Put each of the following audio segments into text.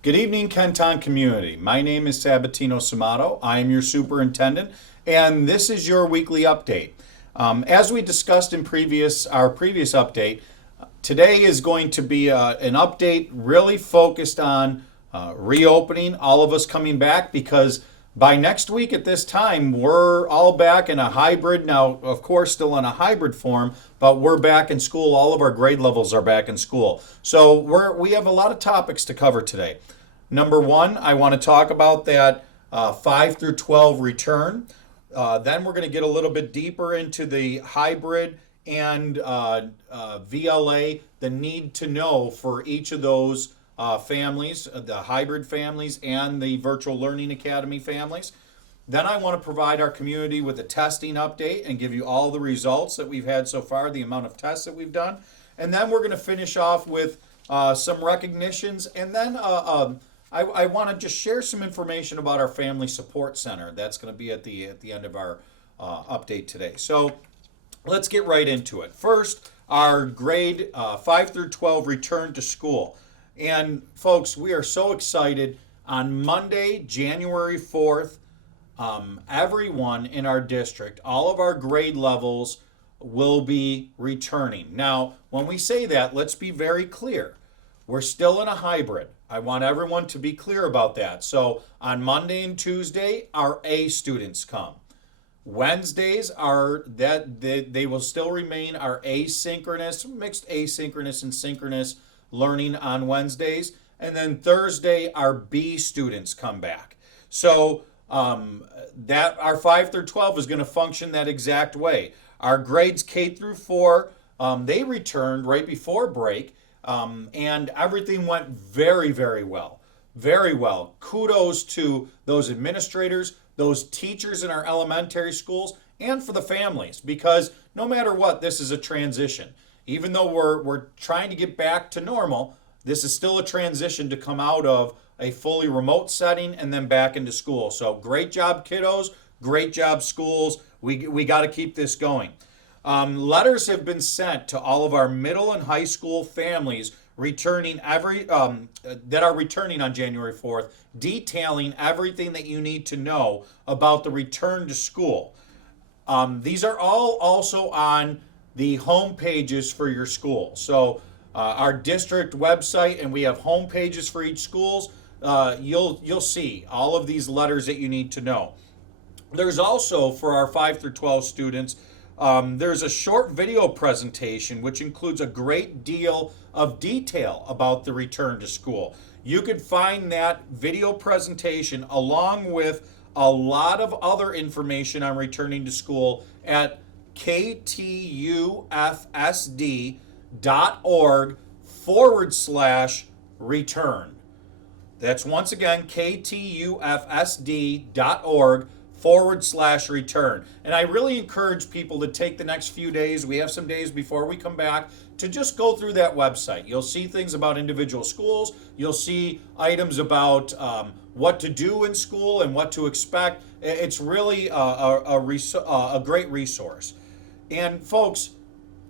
Good evening, Kenton community. My name is Sabatino Samato. I am your superintendent, and this is your weekly update. As we discussed in our previous update, today is going to be an update really focused on reopening, all of us coming back, because by next week at this time, we're all back in a hybrid. Now, of course, still in a hybrid form, but we're back in school. All of our grade levels are back in school. So we have a lot of topics to cover today. Number one, I want to talk about that 5 through 12 return. Then we're going to get a little bit deeper into the hybrid and VLA, the need to know for each of those families, the hybrid families and the Virtual Learning Academy families. Then I want to provide our community with a testing update and give you all the results that we've had so far, the amount of tests that we've done. And then we're going to finish off with some recognitions. And then I want to just share some information about our Family Support Center. That's going to be at the end of our update today. So let's get right into it. First, our grade 5 through 12 return to school. And folks, we are so excited. On Monday, January 4th, everyone in our district, all of our grade levels will be returning. Now, when we say that, let's be very clear. We're still in a hybrid. I want everyone to be clear about that. So on Monday and Tuesday, our A students come. Wednesdays they will still remain our asynchronous, mixed asynchronous and synchronous learning on Wednesdays. And then Thursday, our B students come back. So that our 5 through 12 is going to function that exact way. Our grades K through 4, they returned right before break, and everything went very, very well. Very well. Kudos to those administrators, those teachers in our elementary schools, and for the families, because no matter what, this is a transition. Even though we're trying to get back to normal, this is still a transition to come out of a fully remote setting and then back into school. So great job, kiddos. Great job, schools. We got to keep this going. Letters have been sent to all of our middle and high school families returning that are returning on January 4th, detailing everything that you need to know about the return to school. These are all also on the home pages for your school. So our district website, and we have home pages for each schools. You'll see all of these letters that you need to know. There's also, for our 5 through 12 students, there's a short video presentation which includes a great deal of detail about the return to school. You can find that video presentation along with a lot of other information on returning to school at ktufsd.org/return. That's once again ktufsd.org/return. And I really encourage people to take the next few days. We have some days before we come back to just go through that website. You'll see things about individual schools. You'll see items about what to do in school and what to expect. It's really a great resource. And folks,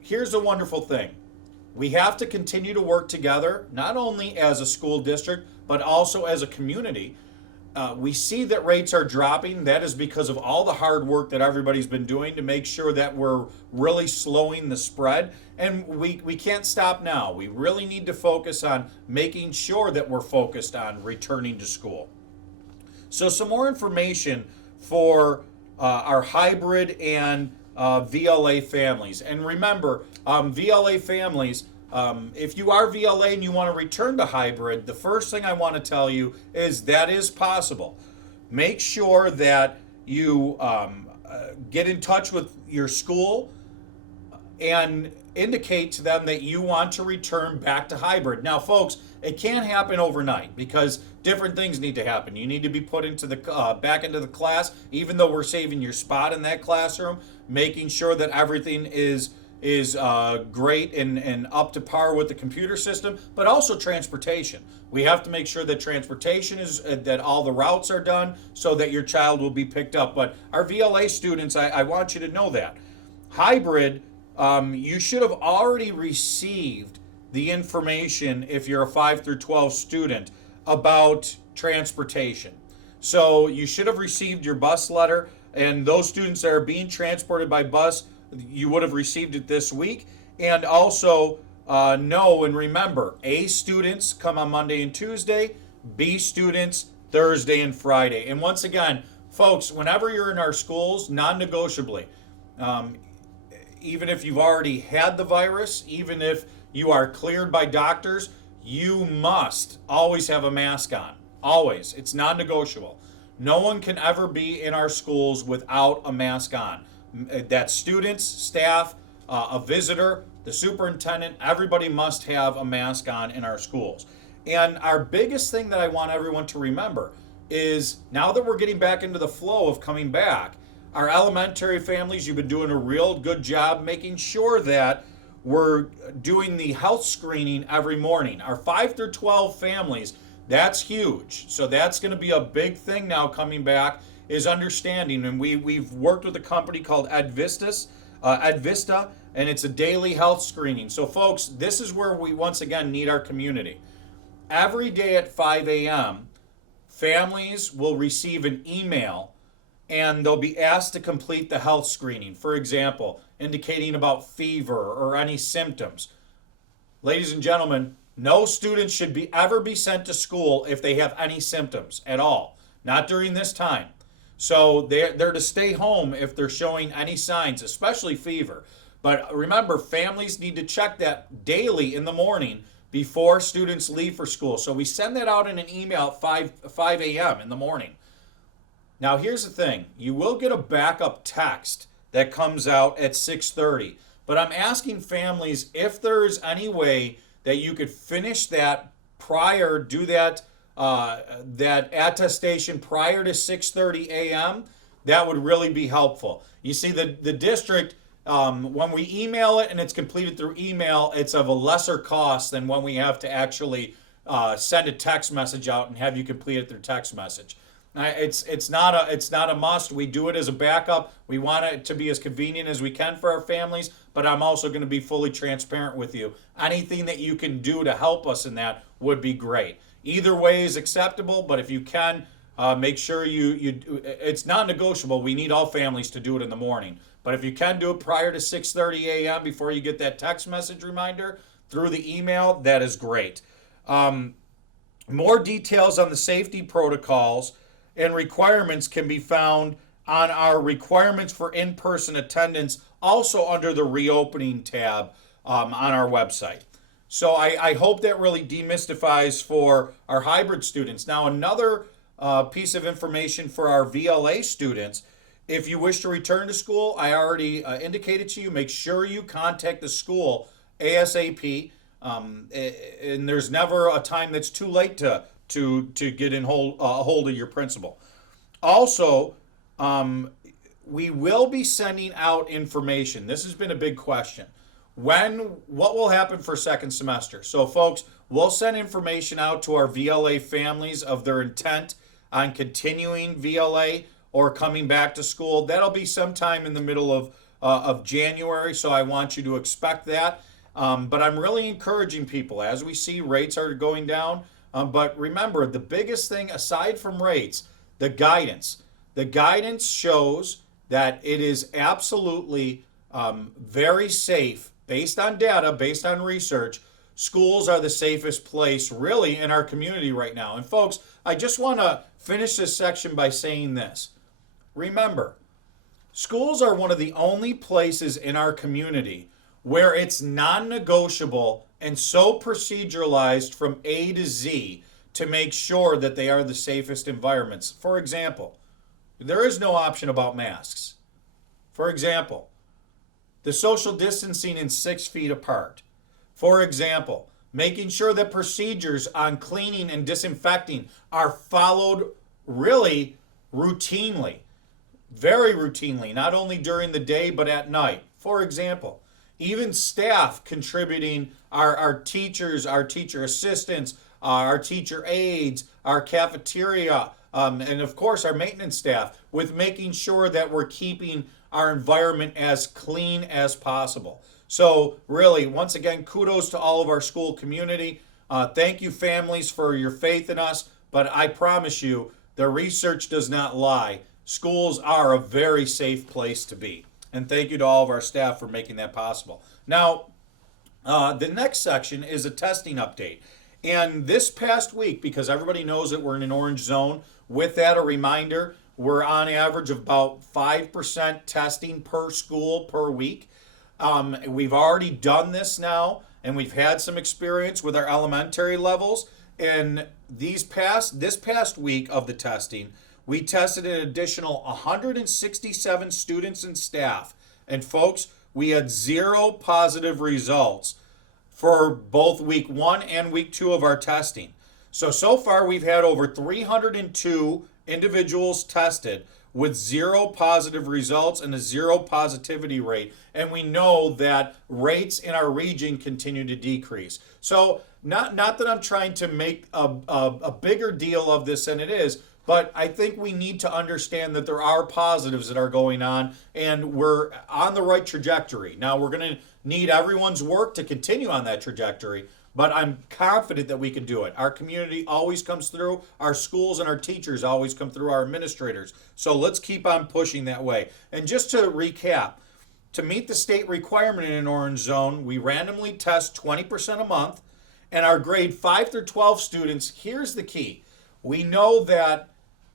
here's the wonderful thing. We have to continue to work together, not only as a school district, but also as a community. We see that rates are dropping. That is because of all the hard work that everybody's been doing to make sure that we're really slowing the spread. And we can't stop now. We really need to focus on making sure that we're focused on returning to school. So some more information for our hybrid and VLA families. And remember, VLA families, if you are VLA and you want to return to hybrid, the first thing I want to tell you is that is possible. Make sure that you get in touch with your school and indicate to them that you want to return back to hybrid. Now, folks, it can't happen overnight because different things need to happen. You need to be put into the back into the class, even though we're saving your spot in that classroom, making sure that everything is great and up to par with the computer system, but also transportation. We have to make sure that transportation is that all the routes are done so that your child will be picked up. But our VLA students, I want you to know that hybrid. You should have already received the information if you're a 5 through 12 student about transportation. So you should have received your bus letter, and those students that are being transported by bus, you would have received it this week. And also know and remember, A students come on Monday and Tuesday, B students Thursday and Friday. And once again, folks, whenever you're in our schools, non-negotiably, um, even if you've already had the virus, even if you are cleared by doctors, you must always have a mask on. Always. It's non negotiable. No one can ever be in our schools without a mask on. That's students, staff, a visitor, the superintendent, everybody must have a mask on in our schools. And our biggest thing that I want everyone to remember is now that we're getting back into the flow of coming back, our elementary families, you've been doing a real good job making sure that we're doing the health screening every morning. Our 5 through 12 families, that's huge. So that's going to be a big thing now coming back is understanding. And we've worked with a company called Advista, and it's a daily health screening. So folks, this is where we once again need our community. Every day at 5 a.m., families will receive an email and they'll be asked to complete the health screening. For example, indicating about fever or any symptoms. Ladies and gentlemen, no students should ever be sent to school if they have any symptoms at all. Not during this time. So they're to stay home if they're showing any signs, especially fever. But remember, families need to check that daily in the morning before students leave for school. So we send that out in an email at 5 a.m. in the morning. Now here's the thing. You will get a backup text that comes out at 6:30. But I'm asking families if there's any way that you could finish that prior, do that attestation prior to 6:30 a.m. That would really be helpful. You see, the district, when we email it and it's completed through email, it's of a lesser cost than when we have to actually send a text message out and have you complete it through text message. It's not a must. We do it as a backup. We want it to be as convenient as we can for our families, but I'm also going to be fully transparent with you. Anything that you can do to help us in that would be great. Either way is acceptable, but if you can, make sure you it's non-negotiable. We need all families to do it in the morning. But if you can do it prior to 6:30 a.m. before you get that text message reminder through the email, that is great. More details on the safety protocols and requirements can be found on our requirements for in-person attendance, also under the reopening tab on our website. So I hope that really demystifies for our hybrid students. Now, another piece of information for our VLA students, if you wish to return to school, I already indicated to you, make sure you contact the school ASAP. And there's never a time that's too late to get in hold of your principal. Also, we will be sending out information. This has been a big question. What will happen for second semester? So folks, we'll send information out to our VLA families of their intent on continuing VLA or coming back to school. That'll be sometime in the middle of January, so I want you to expect that. But I'm really encouraging people as we see rates are going down. But remember, the biggest thing aside from rates, the guidance. The guidance shows that it is absolutely very safe, based on data, based on research. Schools are the safest place really in our community right now. And folks, I just want to finish this section by saying this. Remember, schools are one of the only places in our community where it's non-negotiable and so proceduralized from A to Z to make sure that they are the safest environments. For example, there is no option about masks. For example, the social distancing in 6 feet apart. For example, making sure that procedures on cleaning and disinfecting are followed really routinely, very routinely, not only during the day but at night. For example, even staff contributing, our teachers, our teacher assistants, our teacher aides, our cafeteria, and of course our maintenance staff, with making sure that we're keeping our environment as clean as possible. So really, once again, kudos to all of our school community. Thank you, families, for your faith in us. But I promise you, the research does not lie. Schools are a very safe place to be. And thank you to all of our staff for making that possible. Now, the next section is a testing update. And this past week, because everybody knows that we're in an orange zone, with that, a reminder, we're on average of about 5% testing per school per week. We've already done this now, and we've had some experience with our elementary levels. And this past week of the testing, we tested an additional 167 students and staff. And folks, we had 0 positive results for both week 1 and week 2 of our testing. So far we've had over 302 individuals tested with 0 positive results and a 0 positivity rate. And we know that rates in our region continue to decrease. So not that I'm trying to make a bigger deal of this than it is, but I think we need to understand that there are positives that are going on, and we're on the right trajectory. Now, we're going to need everyone's work to continue on that trajectory, but I'm confident that we can do it. Our community always comes through. Our schools and our teachers always come through, our administrators. So let's keep on pushing that way. And just to recap, to meet the state requirement in an orange zone, we randomly test 20% a month, and our grade 5 through 12 students, here's the key. We know that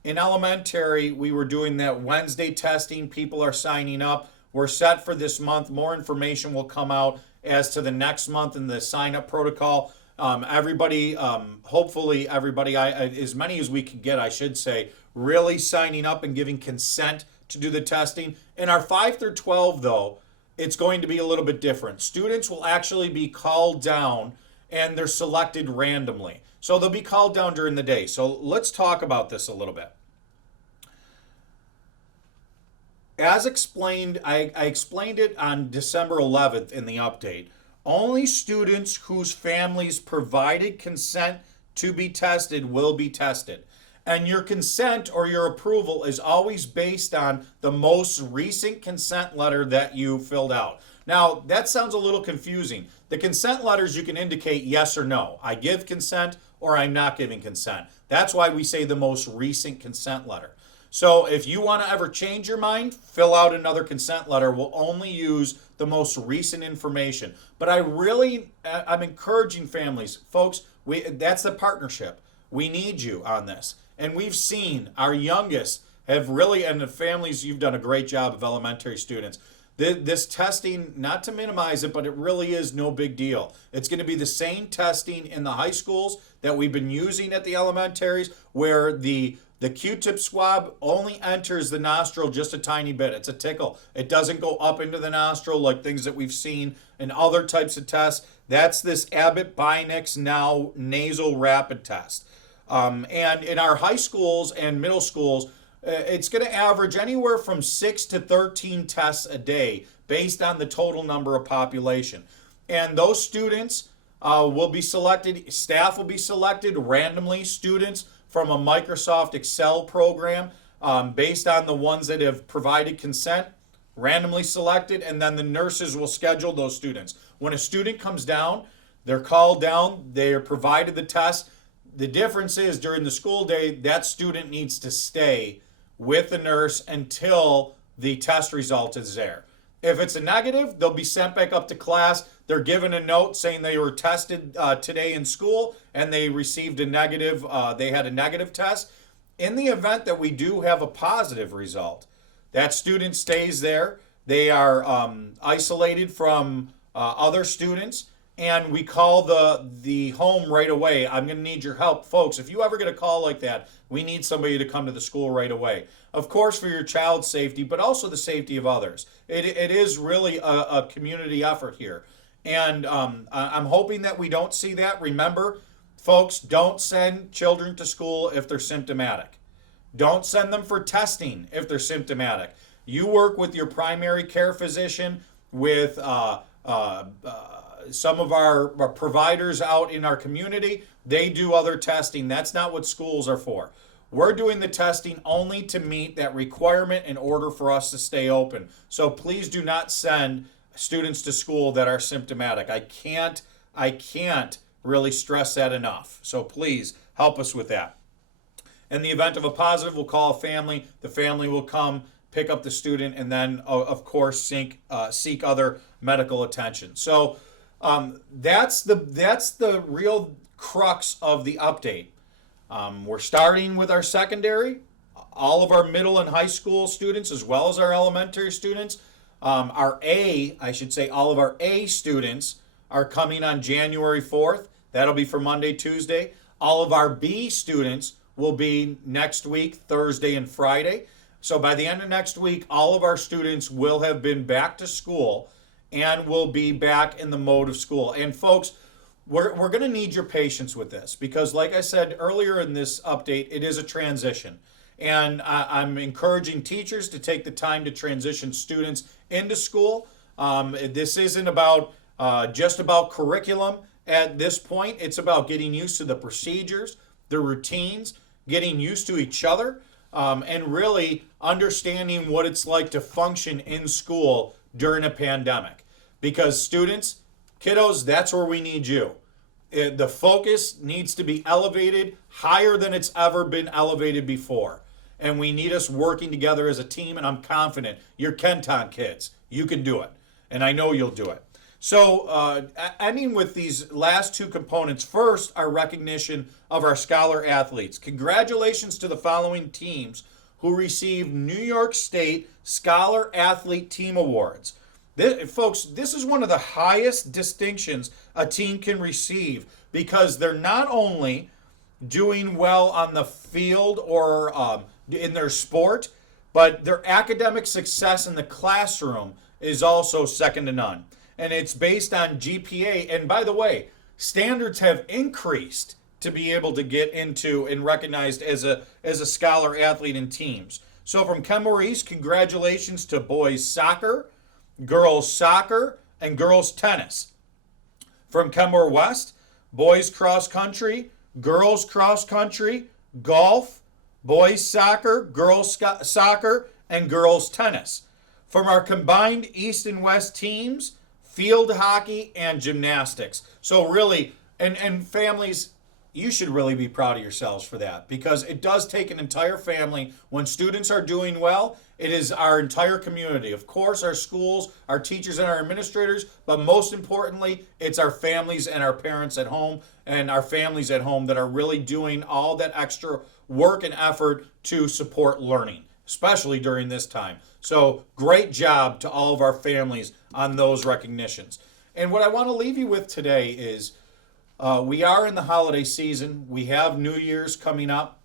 in elementary, we were doing that Wednesday testing. People are signing up. We're set for this month. More information will come out as to the next month in the sign-up protocol. Hopefully everybody, as many as we can get, I should say, really signing up and giving consent to do the testing. In our 5 through 12, though, it's going to be a little bit different. Students will actually be called down, and they're selected randomly. So they'll be called down during the day. So let's talk about this a little bit. As explained, I explained it on December 11th in the update. Only students whose families provided consent to be tested will be tested. And your consent or your approval is always based on the most recent consent letter that you filled out. Now, that sounds a little confusing. The consent letters, you can indicate yes or no. I give consent or I'm not giving consent. That's why we say the most recent consent letter. So if you want to ever change your mind, fill out another consent letter. We'll only use the most recent information. But I'm encouraging families, folks, that's the partnership. We need you on this. And we've seen our youngest have really, and the families, you've done a great job of elementary students. This testing, not to minimize it, but it really is no big deal. It's going to be the same testing in the high schools that we've been using at the elementaries, where the Q-tip swab only enters the nostril just a tiny bit. It's a tickle. It doesn't go up into the nostril like things that we've seen in other types of tests. That's this Abbott Binax now nasal rapid test. And in our high schools and middle schools, it's going to average anywhere from 6 to 13 tests a day based on the total number of population. And those students will be selected, staff will be selected randomly, students from a Microsoft Excel program based on the ones that have provided consent, randomly selected, and then the nurses will schedule those students. When a student comes down, they're called down, they are provided the test. The difference is during the school day, that student needs to stay with the nurse until the test result is there. If it's a negative, they'll be sent back up to class. They're given a note saying they were tested today in school and they received a negative, they had a negative test. In the event that we do have a positive result, that student stays there. They are isolated from other students, and we call the home right away. I'm going to need your help. Folks, if you ever get a call like that, we need somebody to come to the school right away. Of course, for your child's safety, but also the safety of others. It is really a community effort here. And I'm hoping that we don't see that. Remember, folks, don't send children to school if they're symptomatic. Don't send them for testing if they're symptomatic. You work with your primary care physician, with some of our providers out in our community. They do other testing. That's not what schools are for. We're doing the testing only to meet that requirement in order for us to stay open. So please do not send students to school that are symptomatic. I can't really stress that enough. So please help us with that. In the event of a positive, we'll call a family. The family will come, pick up the student, and then, of course, seek other medical attention. So that's the real crux of the update. We're starting with our secondary, all of our middle and high school students, as well as our elementary students. All of our A students are coming on January 4th. That'll be for Monday, Tuesday. All of our B students will be next week, Thursday and Friday. So by the end of next week, all of our students will have been back to school and will be back in the mode of school. And folks, we're going to need your patience with this because, like I said earlier in this update, it is a transition. And I'm encouraging teachers to take the time to transition students into school. This isn't about just about curriculum at this point. It's about getting used to the procedures, the routines, getting used to each other, and really understanding what it's like to function in school during a pandemic. Because students, kiddos, that's where we need you. The focus needs to be elevated higher than it's ever been elevated before. And we need us working together as a team, and I'm confident you're Kenton kids. You can do it. And I know you'll do it. So, ending with these last two components. First, our recognition of our scholar athletes. Congratulations to the following teams who received New York State Scholar Athlete Team Awards. Folks, this is one of the highest distinctions a team can receive because they're not only doing well on the field or in their sport, but their academic success in the classroom is also second to none. And it's based on GPA. And by the way, standards have increased to be able to get into and recognized as a scholar athlete in teams. So from Kenmore East, congratulations to boys soccer, girls soccer, and girls tennis. From Kenmore West, boys cross country, girls cross country, golf, boys soccer, girls soccer, and girls tennis. From our combined East and West teams, field hockey and gymnastics. So really, and families, you should really be proud of yourselves for that because it does take an entire family. When students are doing well, it is our entire community. Of course, our schools, our teachers, and our administrators, but most importantly, it's our families and our parents at home and our families at home that are really doing all that extra work and effort to support learning, especially during this time. So great job to all of our families on those recognitions. And what I want to leave you with today is we are in the holiday season. We have New Year's coming up.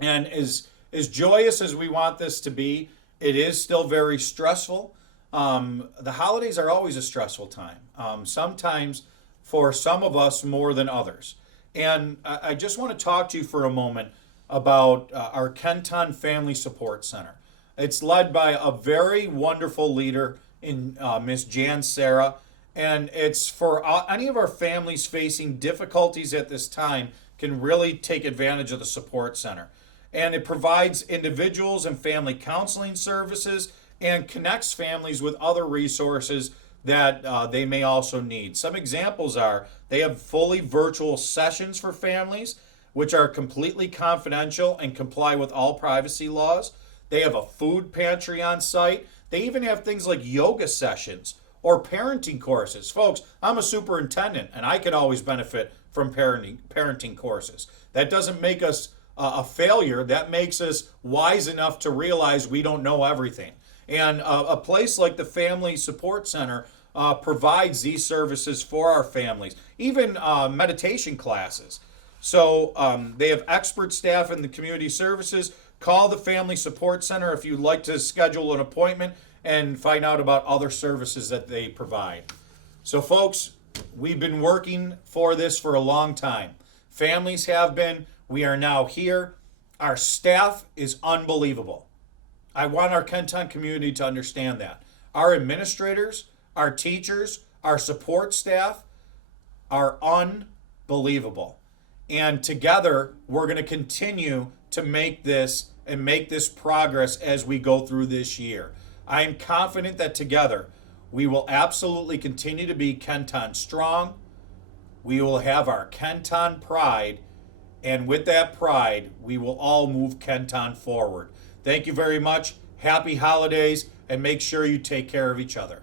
And as joyous as we want this to be, it is still very stressful. The holidays are always a stressful time. Sometimes for some of us more than others. And I just want to talk to you for a moment about our Kenton Family Support Center. It's led by a very wonderful leader in Miss Jan Sarah, and it's for any of our families facing difficulties at this time can really take advantage of the support center. And it provides individuals and family counseling services and connects families with other resources that they may also need. Some examples are they have fully virtual sessions for families, which are completely confidential and comply with all privacy laws. They have a food pantry on site. They even have things like yoga sessions or parenting courses. Folks, I'm a superintendent and I could always benefit from parenting courses. That doesn't make us a failure. That makes us wise enough to realize we don't know everything. And a place like the Family Support Center provides these services for our families, even meditation classes. So they have expert staff in the community services. Call the Family Support Center if you'd like to schedule an appointment and find out about other services that they provide. So folks, we've been working for this for a long time. Families have been. We are now here. Our staff is unbelievable. I want our Kenton community to understand that. Our administrators, our teachers, our support staff are unbelievable. And together, we're going to continue to make this progress as we go through this year. I am confident that together, we will absolutely continue to be Kenton strong, we will have our Kenton pride, and with that pride, we will all move Kenton forward. Thank you very much. Happy holidays, and make sure you take care of each other.